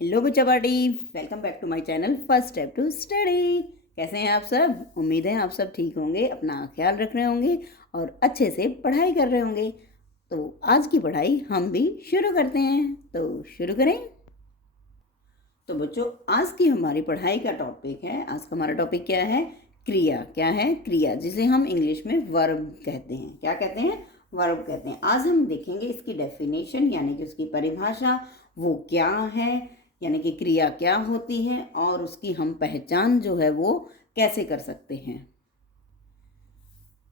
Hello बच्चा party, welcome back to my channel first step to study. कैसे हैं आप सब? उम्मीद है आप सब ठीक होंगे, अपना ख्याल रख रहे होंगे और अच्छे से पढ़ाई कर रहे होंगे। तो आज की पढ़ाई हम भी शुरू करते हैं, तो शुरू करें। तो बच्चों, आज की हमारी पढ़ाई का टॉपिक है, आज का हमारा टॉपिक क्या है? क्रिया। क्या है? क्रिया, जिसे हम इंग्लिश में वर्ब कहते हैं। क्या कहते हैं? वर्ब कहते हैं। आज हम देखेंगे इसकी डेफिनेशन, यानी कि उसकी परिभाषा, वो क्या है, यानी कि क्रिया क्या होती है और उसकी हम पहचान जो है वो कैसे कर सकते हैं।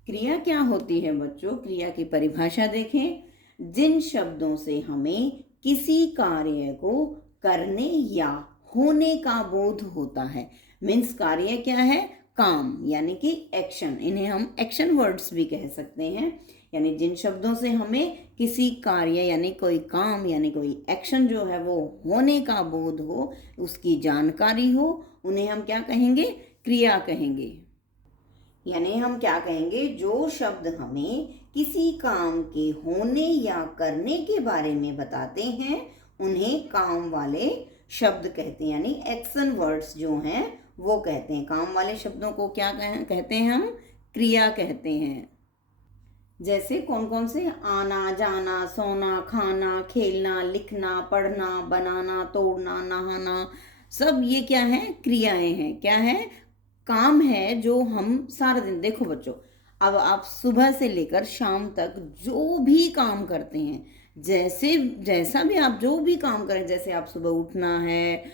क्रिया क्या होती है बच्चों? क्रिया की परिभाषा देखें। जिन शब्दों से हमें किसी कार्य को करने या होने का बोध होता है। मीन्स कार्य क्या है? काम, यानी कि एक्शन। इन्हें हम एक्शन वर्ड्स भी कह सकते हैं। यानी जिन शब्दों से हमें किसी कार्य यानी कोई काम यानी कोई एक्शन जो है वो होने का बोध हो, उसकी जानकारी हो, उन्हें हम क्या कहेंगे? क्रिया कहेंगे। यानी हम क्या कहेंगे? जो शब्द हमें किसी काम के होने या करने के बारे में बताते हैं उन्हें काम वाले शब्द कहते हैं, यानी एक्शन वर्ड्स जो हैं वो कहते हैं। काम वाले शब्दों को क्या कहते हैं हम? क्रिया कहते हैं। जैसे कौन कौन से? आना, जाना, सोना, खाना, खेलना, लिखना, पढ़ना, बनाना, तोड़ना, नहाना, सब ये क्या है? क्रियाएं हैं। क्या है? काम है जो हम सारा दिन, देखो बच्चों, अब आप सुबह से लेकर शाम तक जो भी काम करते हैं, जैसे जैसा भी आप जो भी काम करें, जैसे आप सुबह उठना है,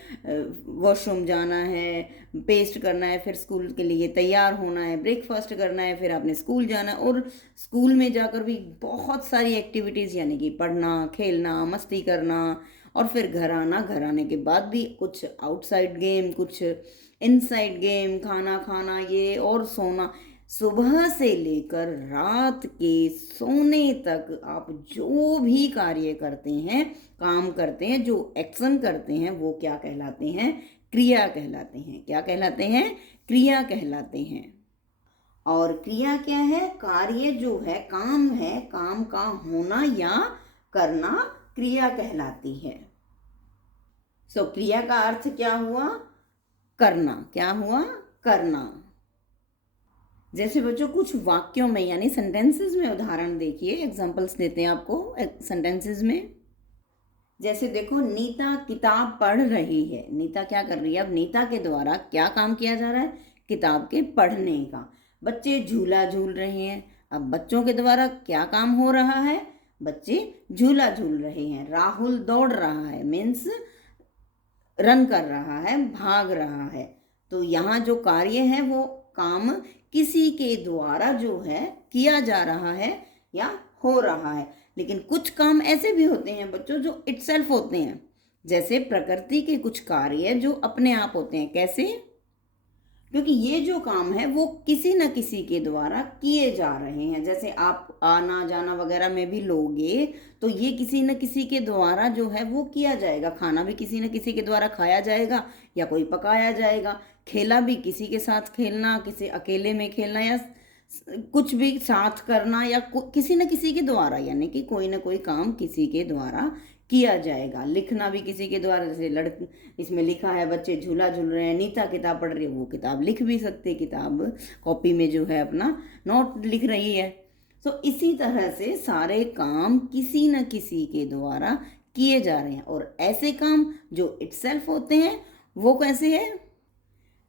वॉशरूम जाना है, पेस्ट करना है, फिर स्कूल के लिए तैयार होना है, ब्रेकफास्ट करना है, फिर आपने स्कूल जाना है, और स्कूल में जाकर भी बहुत सारी एक्टिविटीज़, यानी कि पढ़ना, खेलना, मस्ती करना, और फिर घर आना, घर आने के बाद भी कुछ आउटसाइड गेम, कुछ इनसाइड गेम, खाना खाना, ये और सोना। सुबह से लेकर रात के सोने तक आप जो भी कार्य करते हैं, काम करते हैं, जो एक्शन करते हैं, वो क्या कहलाते हैं? क्रिया कहलाते हैं। क्या कहलाते हैं? क्रिया कहलाते हैं। और क्रिया क्या है? कार्य जो है, काम है, काम का होना या करना क्रिया कहलाती है। सो क्रिया का अर्थ क्या हुआ? करना। क्या हुआ? करना। जैसे बच्चों कुछ वाक्यों में यानी सेंटेंसेस में उदाहरण देखिए, एग्जांपल्स देते हैं आपको सेंटेंसेस में। जैसे देखो, नीता किताब पढ़ रही है। नीता क्या कर रही है? अब नीता के द्वारा क्या काम किया जा रहा है? किताब के पढ़ने का। बच्चे झूला झूल रहे हैं। अब बच्चों के द्वारा क्या काम हो रहा है? बच्चे झूला झूल रहे हैं। राहुल दौड़ रहा है, मीन्स रन कर रहा है, भाग रहा है। तो यहाँ जो कार्य है वो काम किसी के द्वारा जो है किया जा रहा है या हो रहा है। लेकिन कुछ काम ऐसे भी होते हैं बच्चों जो इटसेल्फ होते हैं। जैसे प्रकृति के कुछ कार्य जो अपने आप होते हैं। कैसे? क्योंकि ये जो काम है वो किसी न किसी के द्वारा किए जा रहे हैं। जैसे आप आना जाना वगैरह में भी लोगे तो ये किसी न किसी के द्वारा जो है वो किया जाएगा। खाना भी किसी न किसी के द्वारा खाया जाएगा या कोई पकाया जाएगा। खेला भी किसी के साथ खेलना, किसी अकेले में खेलना, या कुछ भी साथ करना, या किसी न किसी के द्वारा, यानी कि कोई ना कोई काम किसी के द्वारा किया जाएगा। लिखना भी किसी के द्वारा, जैसे इसमें लिखा है बच्चे झूला झूल रहे हैं, नीता किताब पढ़ रही है, वो किताब लिख भी सकते, किताब कॉपी में जो है अपना नोट लिख रही है। तो इसी तरह से सारे काम किसी न किसी के द्वारा किए जा रहे हैं। और ऐसे काम जो इटसेल्फ होते हैं वो कैसे है?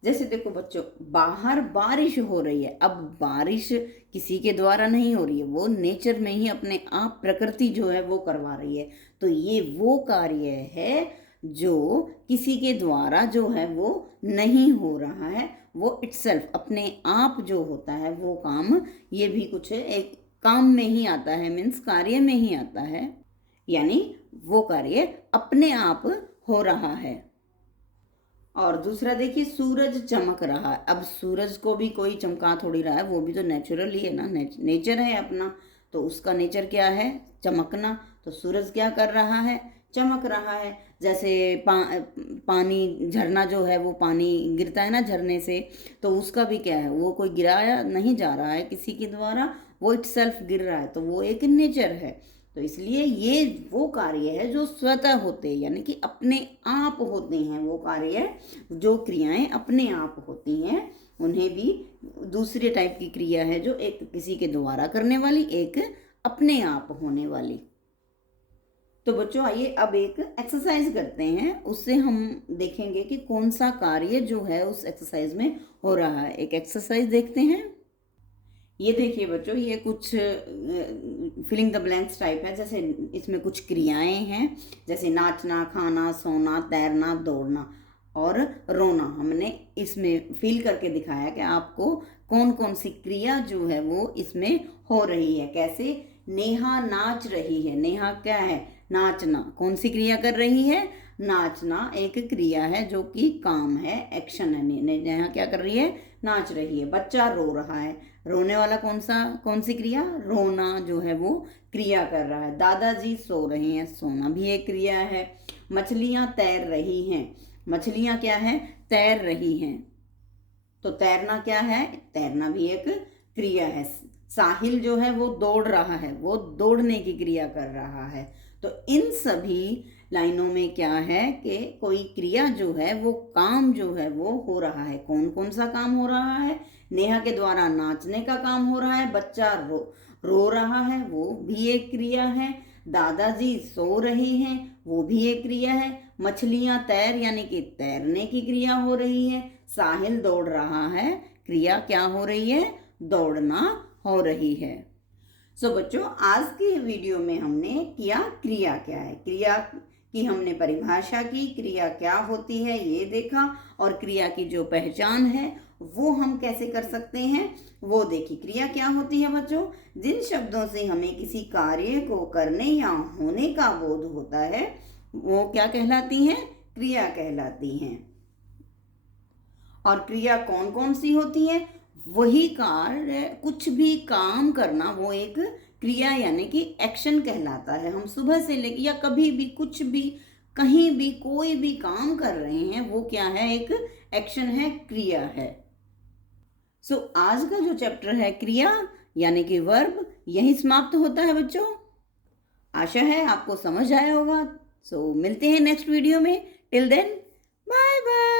जैसे देखो बच्चों, बाहर बारिश हो रही है। अब बारिश किसी के द्वारा नहीं हो रही है, वो नेचर में ही अपने आप प्रकृति जो है वो करवा रही है। तो ये वो कार्य है जो किसी के द्वारा जो है वो नहीं हो रहा है, वो इटसेल्फ अपने आप जो होता है वो काम। ये भी कुछ एक काम में ही आता है, मीन्स कार्य में ही आता है, यानी वो कार्य अपने आप हो रहा है। और दूसरा देखिए, सूरज चमक रहा है। अब सूरज को भी कोई चमका थोड़ी रहा है, वो भी तो नेचुरल ही है ना, नेचर है अपना। तो उसका नेचर क्या है? चमकना। तो सूरज क्या कर रहा है? चमक रहा है। जैसे पानी, झरना जो है वो पानी गिरता है ना झरने से, तो उसका भी क्या है? वो कोई गिराया नहीं जा रहा है किसी के द्वारा, वो इटसेल्फ गिर रहा है, तो वो एक नेचर है। तो इसलिए ये वो कार्य है जो स्वतः होते हैं, यानी कि अपने आप होते हैं। वो कार्य जो क्रियाएं अपने आप होती हैं, उन्हें भी दूसरे टाइप की क्रिया है जो एक किसी के द्वारा करने वाली, एक अपने आप होने वाली। तो बच्चों आइए अब एक एक्सरसाइज करते हैं, उससे हम देखेंगे कि कौन सा कार्य जो है उस एक्सरसाइज में हो रहा है। एक एक्सरसाइज देखते हैं। ये देखिए बच्चों, ये कुछ फिलिंग द ब्लैंक्स टाइप है। जैसे इसमें कुछ क्रियाएं हैं, जैसे नाचना, खाना, सोना, तैरना, दौड़ना और रोना। हमने इसमें फिल करके दिखाया कि आपको कौन कौन सी क्रिया जो है वो इसमें हो रही है। कैसे? नेहा नाच रही है। नेहा क्या है? नाचना। कौन सी क्रिया कर रही है? नाचना एक क्रिया है जो कि काम है, एक्शन है। नेहा क्या कर रही है? नाच रही है। बच्चा रो रहा है। रोने वाला कौन सी क्रिया? रोना जो है वो क्रिया कर रहा है। दादाजी सो रहे हैं। सोना भी एक क्रिया है। मछलियां तैर रही हैं। मछलियां क्या है? तैर रही हैं। तो तैरना क्या है? तैरना भी एक क्रिया है। साहिल जो है वो दौड़ रहा है, वो दौड़ने की क्रिया कर रहा है। तो इन सभी लाइनों में क्या है कि कोई क्रिया जो है वो काम जो है वो हो रहा है। कौन कौन सा काम हो रहा है? नेहा के द्वारा नाचने का काम हो रहा है। बच्चा रो रहा है, वो भी एक क्रिया है। दादाजी सो रहे हैं, वो भी एक क्रिया है। मछलियां तैर यानी कि तैरने की क्रिया हो रही है। साहिल दौड़ रहा है, क्रिया क्या हो रही है? दौड़ना हो रही है। सो बच्चों, आज के वीडियो में हमने किया क्रिया क्या है, क्रिया की हमने परिभाषा की, क्रिया क्या होती है ये देखा, और क्रिया की जो पहचान है वो हम कैसे कर सकते हैं वो देखी। क्रिया क्या होती है बच्चों? जिन शब्दों से हमें किसी कार्य को करने या होने का बोध होता है वो क्या कहलाती हैं? क्रिया कहलाती हैं। और क्रिया कौन कौन सी होती है? वही कार्य, कुछ भी काम करना, वो एक क्रिया यानी कि एक्शन कहलाता है। हम सुबह से लेकर या कभी भी कुछ भी कहीं भी कोई भी काम कर रहे हैं, वो क्या है? एक एक्शन है, क्रिया है। सो आज का जो चैप्टर है क्रिया यानी कि वर्ब, यही समाप्त होता है बच्चों। आशा है आपको समझ आया होगा। सो मिलते हैं नेक्स्ट वीडियो में। Till then, bye bye.